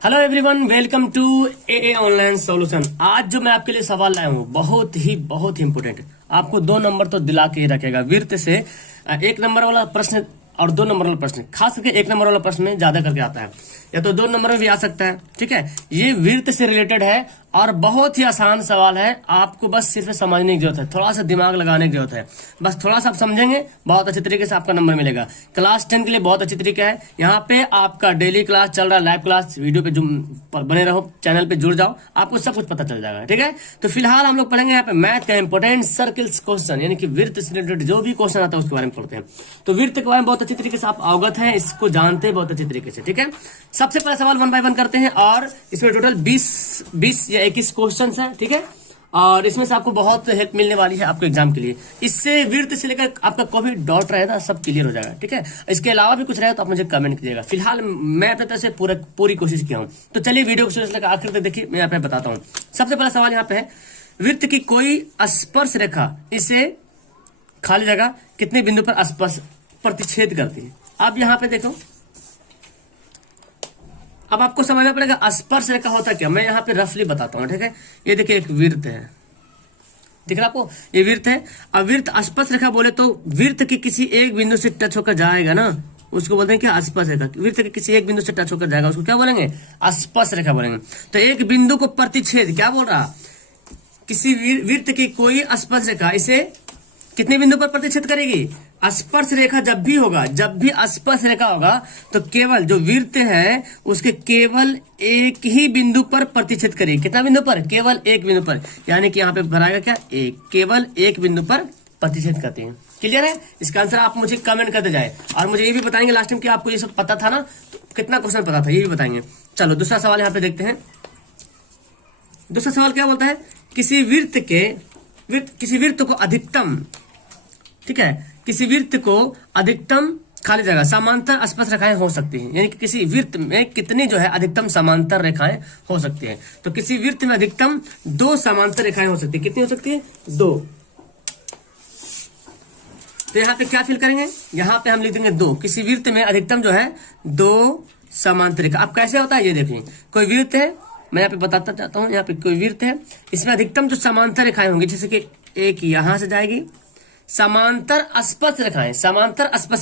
Hello everyone, welcome to a online solution. आज जो मैं आपके लिए सवाल लाया हूँ बहुत ही इंपोर्टेंट, आपको 2 नंबर तो दिला के ही रखेगा। विर्त से 1 नंबर वाला प्रश्न और 2 नंबर वाला प्रश्न, खास करके 1 नंबर वाला प्रश्न में ज्यादा करके आता है, या तो 2 नंबर में भी आ सकता है। ठीक है, ये विर्त से रिलेटेड है और बहुत ही आसान सवाल है। आपको बस सिर्फ समझने की जरूरत है, थोड़ा सा दिमाग लगाने की जरूरत है। बस थोड़ा सा आप समझेंगे, बहुत अच्छे तरीके से आपका नंबर मिलेगा। क्लास 10 के लिए बहुत अच्छी तरीका है। यहाँ पे आपका डेली क्लास चल रहा है, लाइव क्लास, वीडियो पे बने रहो, चैनल पे जुड़ जाओ, आपको सब कुछ पता चल जाएगा। ठीक है, तो फिलहाल हम लोग पढ़ेंगे यहाँ पे मैथ का इंपोर्टेंट सर्किल्स क्वेश्चन, यानी कि विर्त से रिलेटेड जो भी क्वेश्चन आता है उसके बारे में पढ़ते हैं। तो विर्त के बारे में बहुत अच्छी तरीके से आप अवगत हैं, इसको जानते हैं बहुत अच्छी तरीके से। ठीक है, सबसे पहला सवाल 1 बाय 1 करते हैं और इसमें टोटल 20 या 21 क्वेश्चन है। ठीक है, और इसमें से आपको बहुत हेल्प मिलने वाली है आपके एग्जाम के लिए। इससे विर्त से लेकर आपका कोई भी डाउट रहेगा सब क्लियर हो जाएगा। ठीक है, इसके अलावा भी कुछ रहेगा तो आप मुझे कमेंट कीजिएगा। फिलहाल मैं अपने तरफ से पूरी कोशिश किया हूं, तो चलिए वीडियो को शुरू से लेकर आखिर तक देखिए, मैं यहाँ पे बताता हूँ। सबसे पहला सवाल यहाँ पे है, विर्त की कोई स्पर्श रेखा इसे खाली जगह कितने बिंदु पर स्पर्श प्रतिच्छेद करती है। अब यहाँ पे देखो, अब आपको समझना पड़ेगा स्पर्श रेखा होता क्या। मैं यहाँ पे रफली बताता हूँ। ठीक है, ये देखिए एक विर्त है, दिख रहा आपको, ये विर्त है। अब विर्त स्पर्श रेखा बोले तो विर्त की किसी एक बिंदु से टच होकर जाएगा ना, उसको बोलते हैं क्या, स्पर्श रेखा। विर्त के किसी एक बिंदु से टच होकर जाएगा उसको क्या बोलेंगे, स्पर्श रेखा बोलेंगे। तो एक बिंदु को प्रतिच्छेद, क्या बोल रहा, किसी विर्त की कोई स्पर्श रेखा इसे कितने बिंदु पर प्रतिच्छेद करेगी। स्पर्श रेखा जब भी स्पर्श रेखा होगा तो केवल जो विर्त है उसके केवल एक ही बिंदु पर प्रतिच्छेद करेगी। कितना बिंदु पर, केवल एक बिंदु पर, यानी कि यहाँ पे भराएगा क्या, एक, केवल एक बिंदु पर प्रतिच्छेद करते हैं। क्लियर है, इसका आंसर आप मुझे कमेंट करते जाए और मुझे ये भी बताएंगे लास्ट टाइम कि आपको ये सब पता था ना, तो कितना क्वेश्चन पता था ये भी बताएंगे। चलो दूसरा सवाल यहाँ पे देखते हैं। दूसरा सवाल क्या बोलता है, किसी विर्त को अधिकतम, ठीक है, किसी विर्त को अधिकतम खाली जगह समांतर स्पर्श रेखाएं हो सकती हैं, यानी कि किसी विर्त में कितनी जो है अधिकतम समांतर रेखाएं हो सकती हैं। तो किसी विर्त में अधिकतम 2 समांतर रेखाएं हो सकती है। कितनी हो सकती है, 2। तो यहाँ पे क्या फिल करेंगे, यहाँ पे हम लिख देंगे 2। किसी विर्त में अधिकतम जो है 2 समांतर रेखा। अब कैसे होता है ये देखिए, कोई विर्त है, मैं यहाँ पे बताता चाहता हूँ, यहाँ पे कोई विर्त है, इसमें अधिकतम जो समांतर रेखाएं होंगी, जैसे कि एक यहां से जाएगी, समांतर स्पर्श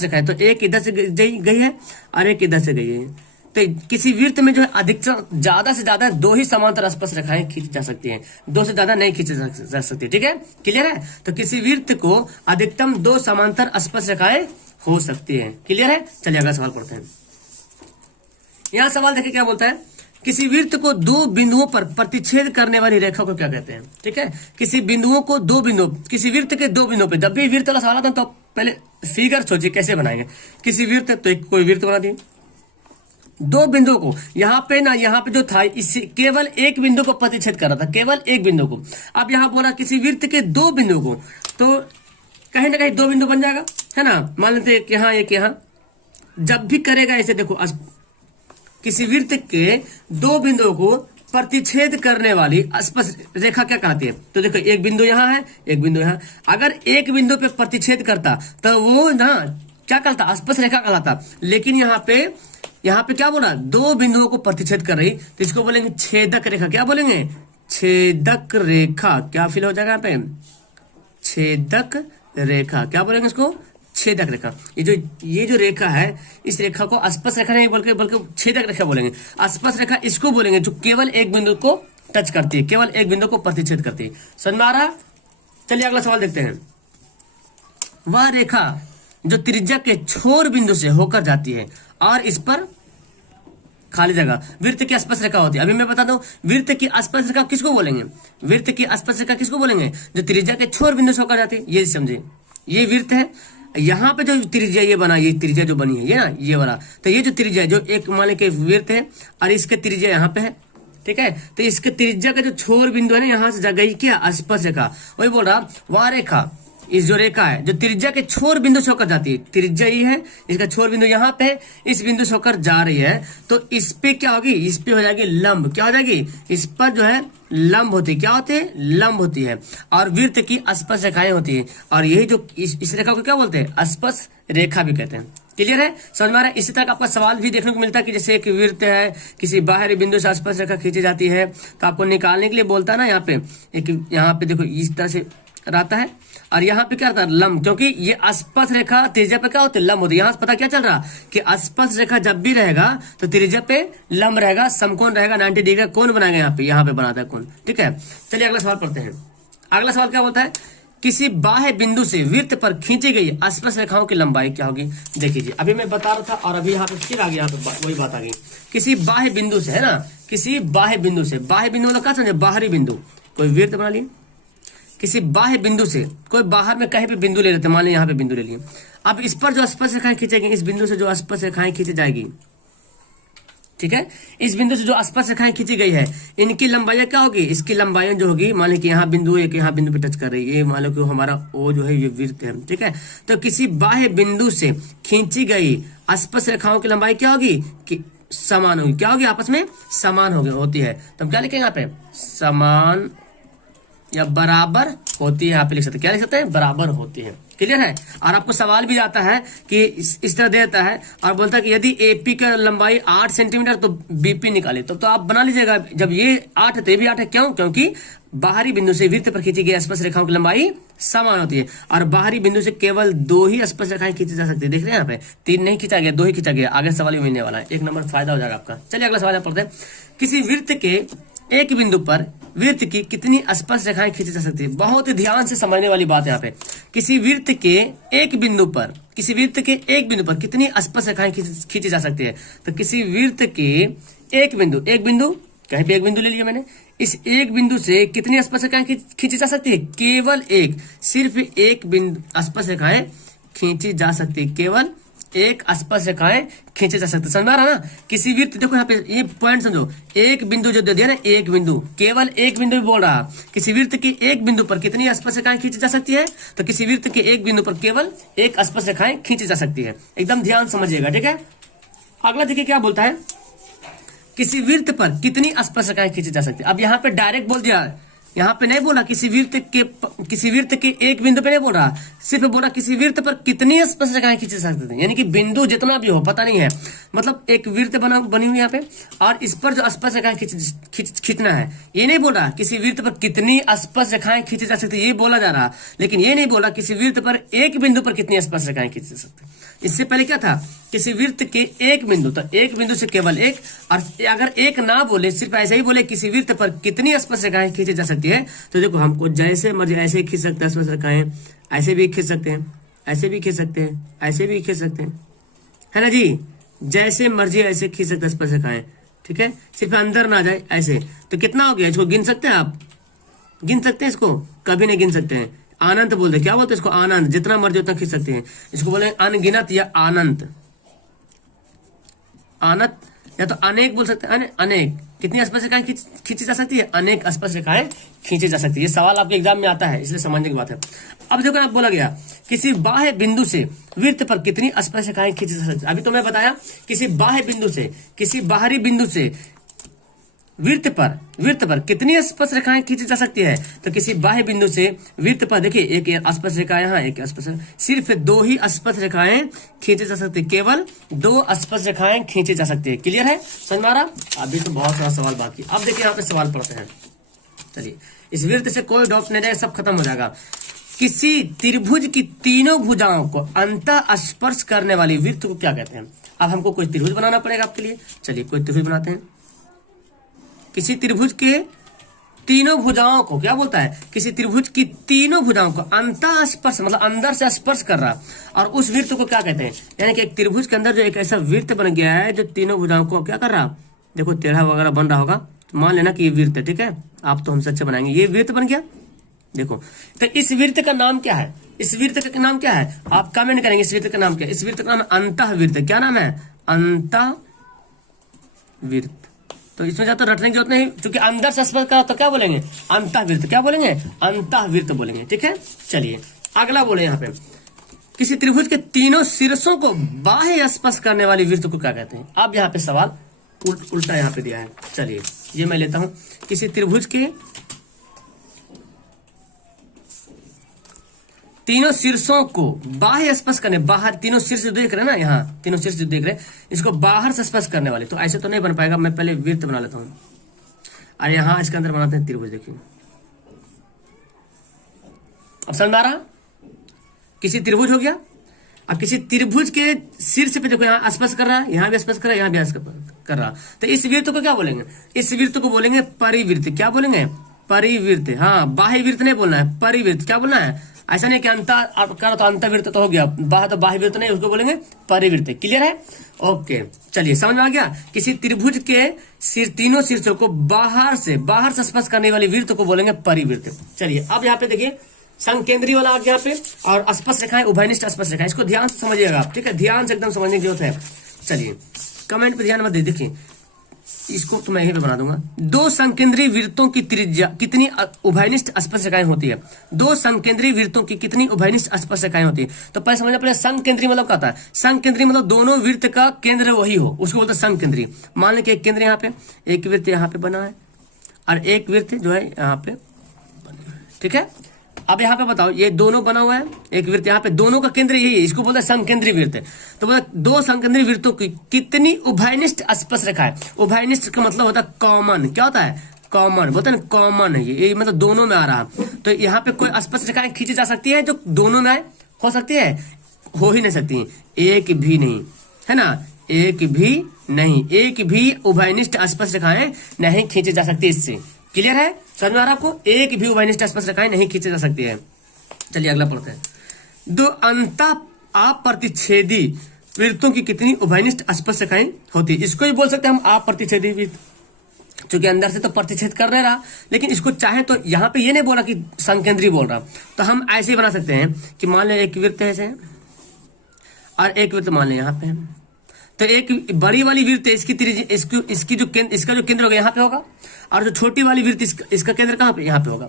रेखाएं, तो एक इधर से गई है और एक इधर से गई है। तो किसी विर्त में जो है अधिकतम ज्यादा से ज्यादा 2 ही समांतर स्पर्श रेखाएं खींची जा सकती हैं, 2 से ज्यादा नहीं खींची जा सकती। ठीक है, क्लियर है। तो किसी विर्त को अधिकतम 2 समांतर स्पर्श रेखाएं हो सकती है। क्लियर है, चलिए अगला सवाल पढ़ते हैं। यहां सवाल देखिए क्या बोलता है, किसी विर्त को 2 बिंदुओं पर प्रतिच्छेद करने वाली रेखा को क्या कहते हैं। ठीक है, किसी विर्त के 2 बिंदुओं पे, जब भी विर्त वाला सवाल आता है तो पहले फिगर सोचिए कैसे बनाएंगे। किसी विर्त, तो कोई विर्त बना दिए, 2 बिंदुओं को, यहाँ पे जो था इसे केवल एक बिंदु को प्रतिच्छेद कर रहा था, केवल एक बिंदु को। अब यहाँ बोला किसी विर्त के 2 बिंदु को, तो कहीं ना कहीं 2 बिंदु बन जाएगा, है ना। मान लेते एक यहाँ एक यहाँ, जब भी करेगा ऐसे देखो, किसी विर्त के 2 बिंदुओं को प्रतिच्छेद करने वाली स्पर्श रेखा क्या कहती है। तो देखो एक बिंदु यहाँ है, एक बिंदु यहाँ, अगर एक बिंदु पे प्रतिच्छेद करता तो वो ना क्या कहलाता, स्पर्श रेखा कहलाता। लेकिन यहाँ पे क्या बोला, 2 बिंदुओं को प्रतिच्छेद कर रही, तो इसको बोलेंगे छेदक रेखा। क्या बोलेंगे, छेदक रेखा। क्या फिल हो जाएगा यहाँ पे, छेदक रेखा। क्या बोलेंगे इसको, छेदक रेखा। ये जो रेखा है, इस रेखा को स्पर्श रेखा नहीं बल्कि छेदक रेखा बोलेंगे। स्पर्श रेखा इसको बोलेंगे जो केवल एक बिंदु को टच करती है, केवल एक बिंदु को प्रतिच्छेद करती है। समझ में आ रहा। चलिए अगला सवाल देखते हैं। वह रेखा जो त्रिज्या के छोर बिंदु से होकर जाती है और इस पर खाली जगह विर्त की स्पर्श रेखा होती है। अभी मैं बता दूं, विर्त की स्पर्श रेखा किसको बोलेंगे, विर्त की स्पर्श रेखा किसको बोलेंगे, जो त्रिज्या के छोर बिंदु से होकर जाती है। ये समझे, ये विर्त है, यहाँ पे जो त्रिज्या ये बना, ये त्रिज्या जो बनी है ये ना, ये वाला, तो ये जो त्रिज्या जो एक मान लें कि विर्त है और इसके त्रिज्या यहाँ पे है। ठीक है, तो इसके त्रिज्या का जो छोर बिंदु है ना, यहाँ से गई क्या, स्पर्श रेखा। वही बोल रहा, वह रेखा, इस जो रेखा है जो त्रिज्या के छोर बिंदु से होकर जाती है, त्रिज्या ही है, इसका छोर बिंदु यहाँ पे, इस बिंदु से होकर जा रही है, तो इस पे क्या होगी, इस पे हो जाएगी लंब। क्या हो जाएगी, इस पर जो है लंब होती है। क्या होती है, लंब होती है। और वृत्त की स्पर्श रेखाएं होती है, और यही जो इस रेखा को क्या बोलते हैं, स्पर्श रेखा भी कहते हैं। क्लियर है, समझ में आ रहा है। इसी तरह आपका सवाल भी देखने को मिलता है कि जैसे एक वृत्त है, किसी बाहरी बिंदु से स्पर्श रेखा खींची जाती है, तो आपको निकालने के लिए बोलता है ना, यहाँ पे एक, यहाँ पे देखो इस तरह से रहता है, और यहाँ पे क्या रहता है, लंब, क्योंकि ये स्पर्श रेखा त्रिज्या पे क्या होती है, लंब होती है। यहाँ से पता क्या चल रहा कि स्पर्श रेखा जब भी रहेगा तो त्रिज्या पे लंब रहेगा, समकोण रहेगा, 90 डिग्री का कोण बनाएगा, यहाँ पे बनाता है कोण। ठीक है, चलिए अगला सवाल पढ़ते हैं। अगला सवाल क्या बोलता है, किसी बाह्य बिंदु से वृत्त पर खींची गई स्पर्श रेखाओं की लंबाई क्या होगी। देखिए अभी मैं बता रहा था और अभी यहाँ पे फिर आ गया, यहाँ पे वही बात आ गई। किसी बाह्य बिंदु से, है ना, किसी बाह्य बिंदु से, बाह्य बिंदु मतलब क्या समझे, बाहरी बिंदु, कोई वृत्त बना लिए, किसी बाह्य बिंदु से, कोई बाहर में कहीं पे बिंदु ले लेते, मान लीजिए यहाँ पे बिंदु ले लिए। अब इस पर जो स्पर्श रेखाएं खींचेगी, इस बिंदु से जो स्पर्श रेखाएं खींची जाएगी, ठीक है, इस बिंदु से जो स्पर्श रेखाएं खींची गई है, इनकी लंबाई क्या होगी, इसकी लंबाई जो होगी, मान लीजिए कि यहाँ बिंदु एक, यहाँ बिंदु पे टच कर रही है, ये मान लो कि हमारा ओ जो है ये वृत्त है। ठीक है, तो किसी बाह्य बिंदु से खींची गई स्पर्श रेखाओं की लंबाई क्या होगी, कि समान होगी, क्या होगी, आपस में समान होती है। तो हम क्या लिखेंगे यहाँ पे, समान या बराबर होती है, यहाँ पे लिख सकते हैं, क्या लिख सकते हैं, बराबर होती है। क्लियर है। और आपको सवाल भी आता है कि इस तरह देता है और बोलता है कि यदि एपी का लंबाई 8 सेंटीमीटर तो बीपी निकाले, तो आप बना लीजिएगा, जब ये 8 है तो ये भी 8 है, क्यों, क्योंकि बाहरी बिंदु से वृत्त पर खींची गई स्पर्श रेखाओं की लंबाई समान होती है, और बाहरी बिंदु से केवल 2 ही स्पर्श रेखाएं खींची जा सकती है। देख रहे हैं यहाँ पे 3 नहीं खींचा गया, 2 ही खींचा गया। आगे सवाल भी मिलने वाला है, 1 नंबर फायदा हो जाएगा आपका। चलिए अगला सवाल पढ़ते हैं। किसी वृत्त के एक बिंदु पर वृत्त की कितनी स्पर्श रेखाएं खींची जा सकती है। बहुत ही ध्यान से समझने वाली बात है यहाँ पे। किसी वृत्त के एक बिंदु पर, किसी वृत्त के एक बिंदु पर कितनी स्पर्श रेखाएं खींची जा सकती है। तो किसी वृत्त के एक बिंदु कहीं पे एक बिंदु ले लिया मैंने, इस एक बिंदु से कितनी स्पर्श रेखाएं खींची जा सकती है, केवल एक, सिर्फ एक बिंदु स्पर्श रेखाएं खींची जा सकती है, केवल एक स्पर्श रेखाएं खींचे जा सकते। समझ में आ रहा ना। किसी वृत्त, देखो यहाँ पे ये पॉइंट समझो, एक बिंदु जो दे दिया ना, एक बिंदु, केवल एक बिंदु भी बोल रहा। किसी वृत्त के एक बिंदु पर कितनी स्पर्श रेखाएं खींची जा सकती है, तो किसी वृत्त के एक बिंदु पर केवल एक स्पर्श रेखाएं खींची जा सकती है। एकदम ध्यान समझिएगा, ठीक है। अगला देखिए क्या बोलता है, किसी वृत्त पर कितनी स्पर्श रेखाएं खींची जा सकती है। अब यहाँ पे डायरेक्ट बोल दिया, यहाँ पे नहीं बोला किसी वृत्त के एक बिंदु पे नहीं बोल रहा, सिर्फ बोला किसी वृत्त पर कितनी स्पर्श रेखाएं खींची जा सकती है। यानी कि बिंदु जितना भी हो पता नहीं है, मतलब एक वृत्त बनी हुई यहाँ पे, और इस पर जो स्पर्श रेखाएं खींचना है, ये नहीं बोला किसी वृत्त पर कितनी स्पर्श रेखाएं खींची जा सकती है, ये बोला जा रहा। लेकिन ये नहीं बोला किसी वृत्त पर एक बिंदु पर कितनी स्पर्श रेखाएं खींची जा सकती है। इससे पहले क्या था, किसी वृत्त के एक बिंदु, तो एक बिंदु से केवल एक, और अगर एक ना बोले, सिर्फ ऐसे ही बोले किसी वृत्त पर कितनी स्पर्श रेखाएं खींची जा सकती है, तो देखो हमको जैसे मर्जी ऐसे खींच सकते हैं स्पर्श रेखाएं, ऐसे भी खींच सकते हैं, ऐसे भी खींच सकते हैं, ऐसे भी खींच सकते हैं, है ना जी, जैसे मर्जी ऐसे खींच सकते हैं स्पर्श रेखाएं। ठीक है, सिर्फ अंदर ना जाए ऐसे। तो कितना हो गया, इसको गिन सकते हैं आप, गिन सकते हैं इसको, कभी नहीं गिन सकते हैं। अनंत बोलते, क्या बोलते हैं इसको, अनंत, जितना मर्जी उतना खींच सकते हैं। इसको बोले अनगिनत या अनंत, अनंत या तो अनेक बोल सकते हैं, अनेक। कितनी स्पर्श रेखाएं खींची जा सकती है, अनेक स्पर्श रेखाएं खींची जा सकती है। ये सवाल आपके एग्जाम में आता है, इसलिए समझने की बात है। अब देखो आप बोला गया किसी बाह्य बिंदु से वृत्त पर कितनी स्पर्श रेखाएं खींची जा सकती है। अभी तो मैं बताया किसी बाह्य बिंदु से, किसी बाहरी बिंदु से वृत्त पर कितनी स्पर्श रेखाएं खींची जा सकती है। तो किसी बाह्य बिंदु से वृत्त पर देखिए एक स्पर्श रेखा यहाँ, एक स्पर्श, सिर्फ 2 ही स्पर्श रेखाएं खींची जा सकती है, केवल 2 स्पर्श रेखाएं खींची जा सकती है। क्लियर है, समझ में आ रहा। अभी तो बहुत सारा सवाल बाकी। अब देखिए यहाँ पे सवाल पढ़ते हैं। चलिए, इस वृत्त से कोई डाउट नहीं रहेगा, सब खत्म हो जाएगा। किसी त्रिभुज की तीनों भुजाओं को अंतः स्पर्श करने वाली वृत्त को क्या कहते हैं। अब हमको कोई त्रिभुज बनाना पड़ेगा आपके लिए। चलिए कोई त्रिभुज बनाते हैं। किसी त्रिभुज के तीनों भुजाओं को क्या बोलता है, किसी त्रिभुज की तीनों भुजाओं को अंतः स्पर्श, मतलब अंदर से स्पर्श कर रहा, और उस वृत्त को क्या कहते हैं। यानी कि एक त्रिभुज के अंदर जो एक ऐसा वृत्त बन गया है जो तीनों भुजाओं को क्या कर रहा, देखो टेढ़ा वगैरह बन रहा होगा, तो मान लेना कि ये वृत्त है। ठीक है, आप तो हमसे अच्छे बनाएंगे। ये वृत्त बन गया, देखो। तो इस वृत्त का नाम क्या है, इस वृत्त का नाम क्या है, आप कमेंट करेंगे इस वृत्त का नाम क्या है। इस वृत्त का नाम अंतः वृत्त। क्या नाम है, अंतः वृत्त। तो इसमें ज्यादा रटने की जरूरत नहीं, क्योंकि अंदर से स्पर्श करा तो क्या बोलेंगे, अंतःवृत्त। क्या बोलेंगे, अंतःवृत्त बोलेंगे। ठीक है, चलिए अगला बोले यहाँ पे, किसी त्रिभुज के तीनों शीर्षों को बाह्य स्पर्श करने वाली वृत्त को क्या कहते हैं। अब यहाँ पे सवाल उल्टा यहाँ पे दिया है। चलिए ये मैं लेता हूं, किसी त्रिभुज के तीनों शीर्षों को बाह्य स्पर्श करने, बाहर तीनों शीर्ष देख रहे हैं ना, यहाँ तीनों शीर्ष देख रहे हैं, इसको बाहर से स्पर्श करने वाले। तो ऐसे तो नहीं बन पाएगा, मैं पहले वृत्त बना लेता हूँ। और यहाँ इसके अंदर बनाते हैं त्रिभुज। देखिए अब समझ में आ रहा, किसी त्रिभुज हो गया। अब किसी त्रिभुज के शीर्ष पे देखो, यहाँ स्पर्श कर रहा है, यहाँ भी स्पर्श कर रहा है, यहाँ भी स्पर्श कर रहा। तो इस वृत्त को क्या बोलेंगे? इस वृत्त को बोलेंगे परिवृत्त। क्या बोलेंगे? परिवृत्त। हाँ, बाह्य वृत्त नहीं बोलना है, परिवृत्त। क्या बोलना है? ऐसा नहीं कि अंतःवृत्त तो हो गया, तो बाह्य वृत्त नहीं, उसको बोलेंगे परिवृत्त। क्लियर है? ओके, चलिए समझ में आ गया। किसी त्रिभुज के तीनों शीर्षों को बाहर से स्पर्श करने वाली वृत्त को बोलेंगे परिवृत्त। चलिए अब यहाँ पे देखिए, संकेंद्री वाला आ गया यहाँ पे, और स्पर्श रेखाएं, उभयनिष्ठ स्पर्श रेखाएं। इसको ध्यान से समझिएगा आप, ठीक है? ध्यान से एकदम समझने की जरूरत है। चलिए कमेंट पे ध्यान मत दे, देखिए इसको तो मैं यहीं पे बना दूंगा। दो संकेंद्रीय वृत्तों की त्रिज्या कितनी उभयनिष्ठ स्पर्श रेखाएं होती है? दो संकेंद्रीय वृत्तों की कितनी उभयनिष्ठ स्पर्श रेखाएं होती है? तो पहले समझना पड़ेगा संकेंद्रीय मतलब क्या होता है। संकेंद्रीय मतलब दोनों वृत्त का केंद्र वही हो, उसको बोलते हैं संकेंद्रीय। मान लीजिए एक केंद्र यहाँ पे, एक वृत्त यहाँ पे बना है, और एक वृत्त जो है यहाँ पे, ठीक है? अब यहाँ पे बताओ, ये दोनों बना हुआ है, एक वृत्त यहाँ पे, दोनों का केंद्र यही है, इसको बोलते हैं संकेंद्रीय वृत्त। तो बोला दो संकेंद्रीय वृत्तों की कितनी उभयनिष्ठ स्पर्श रेखा है? उभयनिष्ठ का मतलब होता है कॉमन। क्या होता है? कॉमन। बोलते हैं कॉमन है ये मतलब दोनों में आ रहा। तो यहाँ पे कोई स्पर्श रेखाएं खींची जा सकती है जो दोनों में हो सकती है? हो ही नहीं सकती, एक भी नहीं, है ना? एक भी नहीं, एक भी उभयनिष्ठ स्पर्श रेखाएं नहीं खींची जा सकती इससे। क्लियर है? समझ में आ रहा आपको? एक भी उभयनिष्ठ स्पर्श रेखाएं नहीं खींची जा सकती है। चलिए अगला पढ़ते हैं। दो अप्रतिच्छेदी वृत्तों की कितनी उभयनिष्ठ स्पर्श रेखाएं होती है? इसको ही बोल सकते हैं हम अप्रतिच्छेदी वृत्त, क्योंकि अंदर से तो प्रतिच्छेद कर रहा, लेकिन इसको चाहे तो यहाँ पे ये नहीं बोला कि संकेंद्रीय बोल रहा, तो हम ऐसे ही बना सकते हैं कि मान लें एक वृत्त है ऐसे, और एक वृत्त मान लें यहाँ पे, तो एक बड़ी वाली वृत्त है, इसका जो केंद्र होगा यहाँ पे होगा, और जो छोटी वाली वृत्त इसका केंद्र कहाँ पे? यहाँ पे होगा।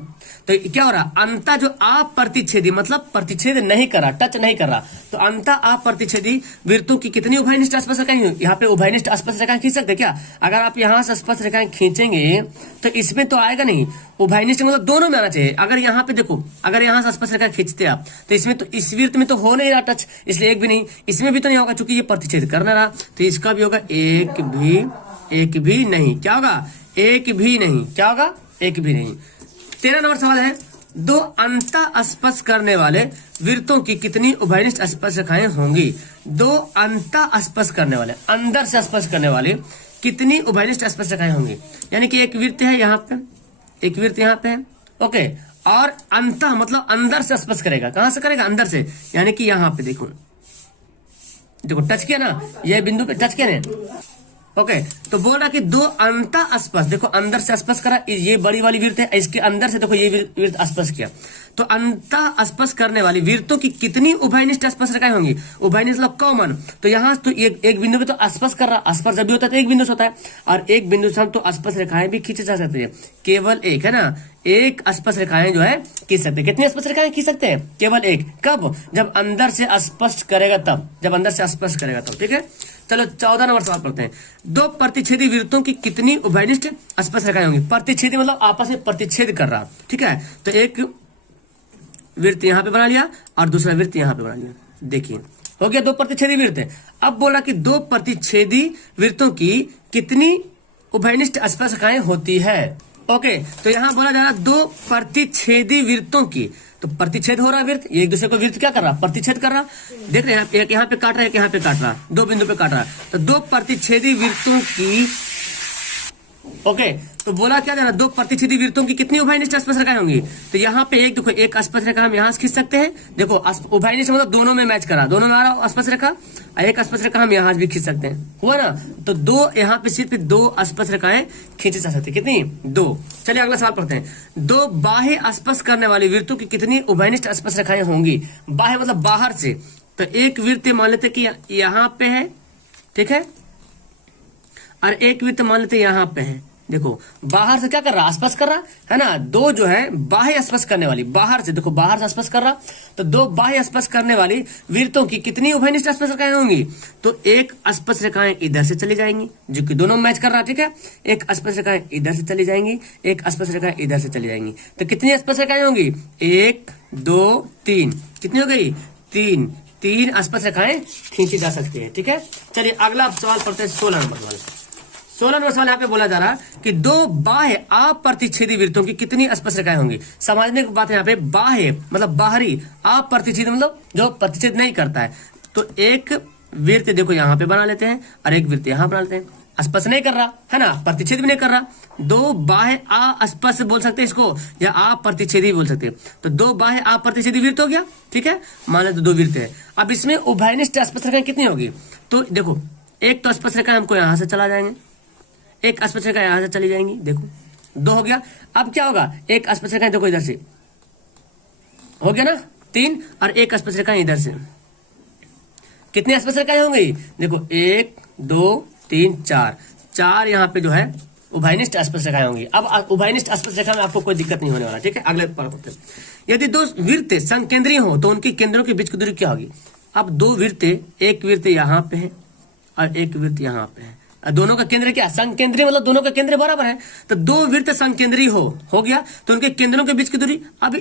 तो क्या हो रहा? अंतः जो अप्रतिच्छेदी मतलब प्रतिच्छेद नहीं कर रहा, टच नहीं कर रहा, तो अंतः अप्रतिच्छेदी वृत्तों की कितनी उभयनिष्ठ स्पर्श रेखाएं? यहाँ पे उभयनिष्ठ स्पर्श रेखाएं खींच सकते क्या? अगर आप यहाँ से स्पर्श रेखाएं खींचेंगे तो इसमें तो आएगा नहीं। उभयनिष्ठ मतलब दोनों में आना चाहिए। अगर यहाँ पे देखो, अगर यहाँ से स्पर्श रेखा खींचते आप, तो इसमें तो इस वृत्त में तो हो नहीं रहा टच, इसलिए एक भी नहीं, इसमें भी तो नहीं होगा चूंकि ये प्रतिच्छेद करना रहा, तो इसका भी होगा एक भी नहीं। क्या होगा? एक भी नहीं। क्या होगा? एक भी नहीं। 13 नंबर सवाल है, दो अंतः स्पर्श करने वाले वृत्तों की कितनी उभयनिष्ठ स्पर्श रेखाएं होंगी? दो अंतः स्पर्श करने वाले, अंदर से स्पर्श करने वाले कितनी उभयनिष्ठ स्पर्श रेखाएं होंगी? यानी कि एक वृत्त है यहाँ पे, एक वृत्त यहाँ पे है, ओके, और अंतः मतलब अंदर से स्पर्श करेगा। कहां से करेगा? अंदर से। यानी कि यहाँ पे देखो टच किया ना, ये बिंदु पे टच किया ना, ओके। तो बोल रहा कि दो अंतः स्पर्श, देखो अंदर से स्पर्श करा, ये बड़ी वाली वृत्त है, इसके अंदर से देखो ये वृत्त स्पर्श किया, तो अंतः स्पर्श करने वाली वृत्तों की कितनी उभयनिष्ठ स्पर्श रेखाएं होंगी? उभयनिष्ठ मतलब कॉमन। तो यहाँ तो एक बिंदु पे तो स्पर्श कर रहा, स्पर्श जब भी होता है तो एक बिंदु से होता है, और एक बिंदु से हम तो स्पर्श रेखाएं भी खींची जा सकती है, केवल एक, है ना? एक स्पर्श रेखाएं जो है खींच सकते हैं। कितनी स्पर्श रेखाएं खींच सकते हैं? केवल एक। कब? जब अंदर से स्पर्श करेगा तब, जब अंदर से स्पर्श करेगा तब, ठीक है। चलो 14 नंबर सवाल पढ़ते हैं। दो प्रतिच्छेदी वृत्तों की कितनी उभयनिष्ठ स्पर्श रेखाएं होंगी? प्रतिच्छेदी मतलब आपस में प्रतिच्छेद कर रहा, ठीक है। तो एक वृत्त यहाँ पे बना लिया और दूसरा वृत्त यहाँ पे बना लिया, देखिए हो गया दो प्रतिच्छेदी वृत्त। अब बोला कि दो प्रतिच्छेदी वृत्तों की कितनी उभयनिष्ठ स्पर्श रेखाएं होती है? ओके, तो यहाँ बोला जा रहा दो प्रतिच्छेदी वृत्तों की, तो प्रतिच्छेद हो रहा है वृत्त, एक दूसरे को वृत्त क्या कर रहा? प्रतिच्छेद कर रहा। देख रहे हैं, एक यहाँ पे काट रहा है, एक यहाँ पे काट रहा, दो बिंदु पे काट रहा है, तो दो प्रतिच्छेदी वृत्तों की, ओके, तो बोला क्या जा रहा? दो प्रतिच्छेदी वृत्तों की कितनी उभयनिष्ठ स्पर्श रेखाएं होंगी? तो यहाँ पे एक देखो, एक स्पर्श रेखा हम यहाँ से खींच सकते हैं, देखो उभयनिष्ठ मतलब दोनों में मैच करा, दोनों में आ रहा स्पर्श रेखा, एक स्पर्श रेखा हम यहाँ भी खींच सकते हैं, हुआ ना? तो दो यहाँ पे सिर्फ दो स्पर्श रेखाएं खींची जा सकती है, कितनी? दो। चलिए अगला सवाल पढ़ते हैं। दो बाह्य स्पर्श करने वाली वृत्तों की कितनी उभयनिष्ठ स्पर्श रेखाएं होंगी? बाह्य मतलब बाहर से, तो एक वृत्त मान लेते कि यहाँ पे है, ठीक है, और एक वृत्त मान लेते यहाँ पे है। देखो बाहर से क्या कर रहा? स्पर्श कर रहा है ना। दो जो है बाह्य स्पर्श करने वाली, बाहर से देखो, बाहर से स्पर्श कर रहा, तो दो बाह्य स्पर्श करने वाली वृत्तों की कितनी उभयनिष्ठ स्पर्श रेखाएं होंगी? तो एक स्पर्श रेखाएं इधर से चली जाएंगी, जो कि दोनों मैच कर रहा, ठीक है। एक स्पर्श रेखाएं इधर से चली जाएंगी, एक स्पर्श रेखाएं इधर से चली जाएंगी, तो कितनी स्पर्श रेखाएं होंगी? एक, 2 3, कितनी हो गई 3, 3 स्पर्श रेखाएं खींची जा सकती है। ठीक है, चलिए अगला सवाल पढ़ते हैं 16 नंबर सवाल। 16 नंबर सवाल यहाँ पे बोला जा रहा कि दो बाह्य अप्रतिच्छेदी वृत्तों की कितनी स्पर्श रेखाएं होंगी। समझने की बात है यहाँ पे, बाह्य मतलब बाहरी, अप्रतिच्छेदी मतलब जो प्रतिच्छेद नहीं करता है। तो एक वृत्त देखो यहाँ पे बना लेते हैं और एक वृत्त यहाँ बना लेते हैं, स्पर्श नहीं कर रहा है ना, प्रतिच्छेद भी नहीं कर रहा। दो बाह्य अस्पर्श बोल सकते हैं इसको, या अप्रतिच्छेदी बोल सकते हैं। तो दो बाह्य अप्रतिच्छेदी वृत्त हो गया। ठीक है, मान लेते 2 वृत्त है। अब इसमें उभयनिष्ठ स्पर्श रेखाएं कितनी होगी, तो देखो एक तो स्पर्श रेखा हमको यहाँ से चला जाएंगे, एक स्पर्श रेखा यहाँ से चली जाएंगी, देखो 2 हो गया। अब क्या होगा, एक स्पर्श रेखा देखो इधर से हो गया ना 3, और एक स्पर्श रेखा इधर से, कितनी स्पर्श रेखाएं होंगी, देखो 1 2 3 4 यहाँ पे जो है उभयनिष्ठ स्पर्श रेखाएं होंगी। अब उभयनिष्ठ स्पर्श रेखा में आपको कोई दिक्कत नहीं होने वाला। ठीक है, अगले पर होते हैं। यदि 2 वृत्त संकेंद्रीय हो तो उनके केंद्रों के बीच की दूरी क्या होगी। अब 2 वृत्त, एक वृत्त यहाँ पे है और एक वृत्त यहाँ पे है, दोनों का केंद्र क्या, संकेंद्रीय मतलब दोनों का केंद्र बराबर है। तो 2 वृत्त संकेंद्रीय हो गया तो उनके केंद्रों के बीच की दूरी, अब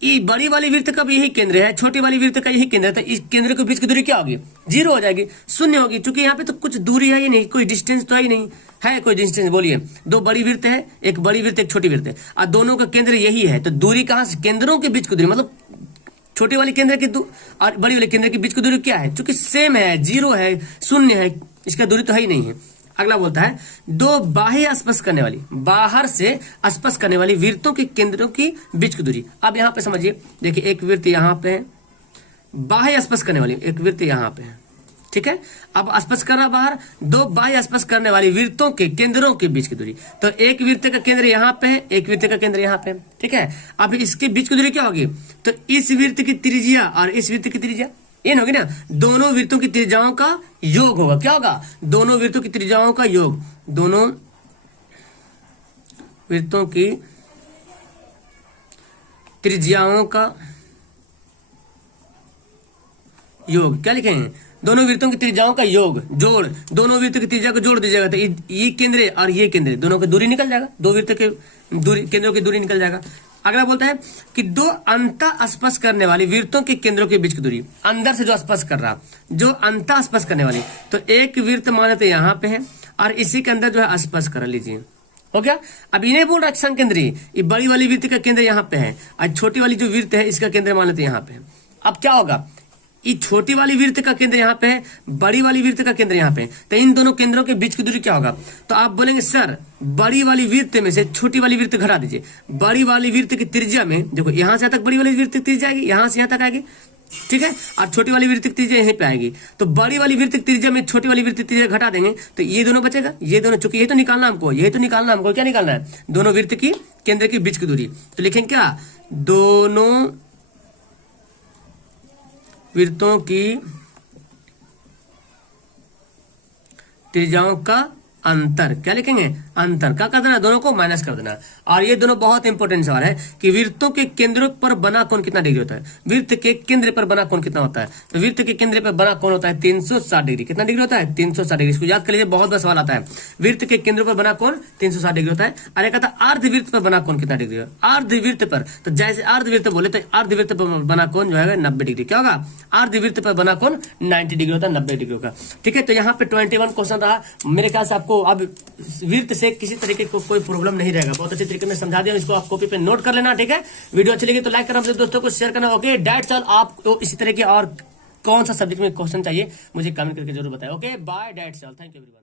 ये बड़ी वाली वृत्त का भी यही केंद्र है, छोटी वाली वृत्त का यही केंद्र है, तो इस केंद्र के बीच की दूरी क्या होगी, 0 हो जाएगी, 0 होगी। क्योंकि यहाँ पे तो कुछ दूरी है ही नहीं, कोई डिस्टेंस तो है ही नहीं, है कोई डिस्टेंस, बोलिए। 2 बड़ी वृत्त है, एक बड़ी वृत्त एक छोटी वृत्त है, और दोनों का केंद्र यही है। तो दूरी कहाँ से, केंद्रों के बीच की दूरी मतलब छोटी वाली केंद्र की और बड़ी वाले केंद्र के बीच की दूरी क्या है, चूंकि सेम है, 0 है, 0 है, इसका दूरी तो है ही नहीं है। अगला बोलता है 2 बाह्य स्पर्श करने वाली, बाहर से स्पर्श करने वाली वृत्तों के केंद्रों की बीच की दूरी। अब यहाँ पे समझिए, देखिए एक वृत्त यहाँ पे है, बाह्य स्पर्श करने वाली, एक वृत्त यहाँ पे है। ठीक है, अब स्पर्श कर रहा बाहर, 2 बाह्य स्पर्श करने वाली वृत्तों के केंद्रों के बीच की दूरी। तो एक वृत्त का केंद्र यहाँ पे है, एक वृत्त का केंद्र यहाँ पे है। ठीक है, अब इसके बीच की दूरी क्या होगी, तो इस वृत्त की त्रिज्या और इस वृत्त की त्रिज्या इन होगी ना, दोनों वृत्तों की त्रिज्याओं का योग होगा। क्या होगा, दोनों वृत्तों की त्रिज्याओं का योग, दोनों वृत्तों की त्रिज्याओं का योग। क्या लिखेंगे, दोनों वृत्तों की त्रिज्याओं का योग, जोड़, दोनों वृत्तों की त्रिज्या को जोड़ दीजिएगा तो ये केंद्र और ये केंद्र दोनों की दूरी निकल जाएगा, 2 वृत्त के दूरी, केंद्रों की दूरी निकल जाएगा। अगला बोलता है कि 2 अंतः स्पर्श करने वाली वृत्तों के केंद्रों के बीच की दूरी, अंदर से जो स्पर्श कर रहा, जो अंतः स्पर्श करने वाली, तो एक वृत्त मान लेते यहाँ पे है और इसी के अंदर जो है स्पर्श कर लीजिए, हो गया। अब इन्हें बोल रहा है संकेंद्रीय, ये बड़ी वाली वृत्त का केंद्र यहाँ पे है और छोटी वाली जो वृत्त है इसका केंद्र मान लेते यहाँ पे है। अब क्या होगा, ये छोटी वाली वृत्त का केंद्र यहाँ पे है, बड़ी वाली वृत्त का केंद्र यहाँ पे है, तो इन दोनों केंद्रों के बीच की दूरी क्या होगा। तो आप बोलेंगे सर बड़ी वाली वृत्त में से छोटी वाली वृत्त घटा दीजिए। बड़ी वाली वृत्त की त्रिज्या में देखो यहाँ से यहाँ तक बड़ी वाली वृत्त की त्रिज्या आएगी, यहाँ से यहाँ तक आएगी। ठीक है, और छोटी वाली वृत्त की त्रिज्या यहीं पे आएगी। तो बड़ी वाली वृत्त की त्रिज्या में छोटी वाली वृत्त की त्रिज्या घटा देंगे तो ये दोनों बचेगा, ये दोनों, चूंकि ये तो निकालना हमको, ये तो निकालना हमको, क्या निकालना है, दोनों वृत्त की केंद्र के बीच की दूरी। तो लिखेंगे क्या, दोनों वृत्तों की त्रिज्याओं का अंतर, क्या लिखेंगे, अंतर। क्या कर देना, दोनों को माइनस कर देना। और ये दोनों बहुत इंपॉर्टेंट सवाल है कि वृत्तों के केंद्रों पर बना कोण कितना डिग्री होता है, वृत्त के केंद्र पर बना कोण कितना होता है। तो वृत्त के केंद्र पर बना कोण होता है 360 डिग्री। कितना डिग्री होता है, 360 डिग्री। इसको याद कर लीजिए, बहुत बड़ा सवाल आता है। वृत्त के केंद्र पर बना कोण 360 डिग्री होता है। और एक आता है अर्धवृत्त पर बना कोण कितना डिग्री है, अर्धवृत्त पर। तो जैसे अर्धवृत्त बोले तो अर्धवृत्त पर बना कोण जो है 90 डिग्री। क्या होगा, अर्धवृत्त पर बना कोण 90 डिग्री होता है, 90 डिग्री होगा। ठीक है, तो यहाँ पे 21 क्वेश्चन रहा। मेरे ख्याल से आपको अब वृत्त से किसी तरीके को कोई प्रॉब्लम नहीं रहेगा। बहुत अच्छे तरीके में समझा दिया, इसको आप कॉपी पे नोट कर लेना। ठीक है, वीडियो अच्छी लगी तो लाइक करना, अपने दोस्तों को शेयर करना। Okay, that's all. आपको इसी तरह के और कौन सा सब्जेक्ट में क्वेश्चन चाहिए मुझे कमेंट करके जरूर बताएं। Okay, bye, that's all, thank you everyone.